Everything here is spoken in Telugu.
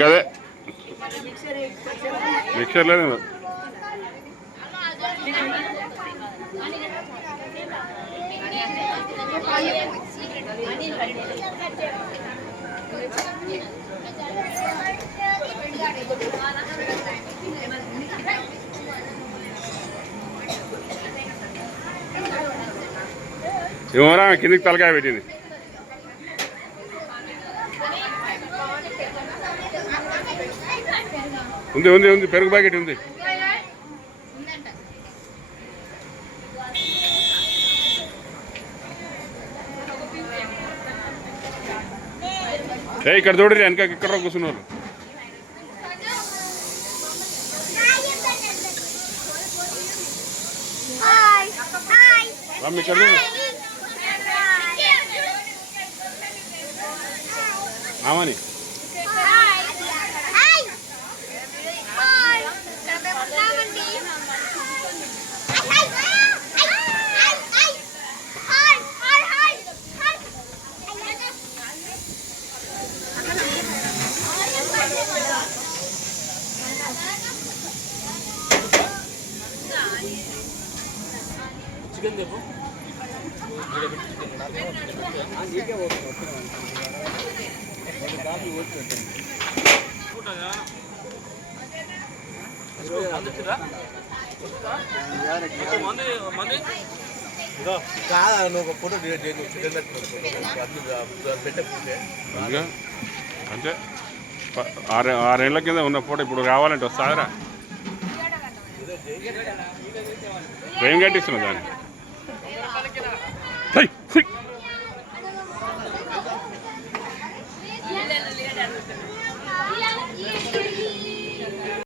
గదే మిక్సర్ లేదు ఏమోరా కిందికి తలకాయ పెట్టింది ఉంది ఉంది ఉంది పెరుగు ప్యాకెట్ ఉంది ఇక్కడ చూడరు వెనక ఇక్కడ కూర్చున్నారు ఇక్కడ ఆమని చికెన్ చెప్పు నువ్వు ఫోటో చికెన్ పెట్టకుంటే అంతే 6 ఏళ్ళ కింద ఉన్న ఫోటో ఇప్పుడు కావాలంటే వస్తారా ఏం కట్టిస్తున్నా దాన్ని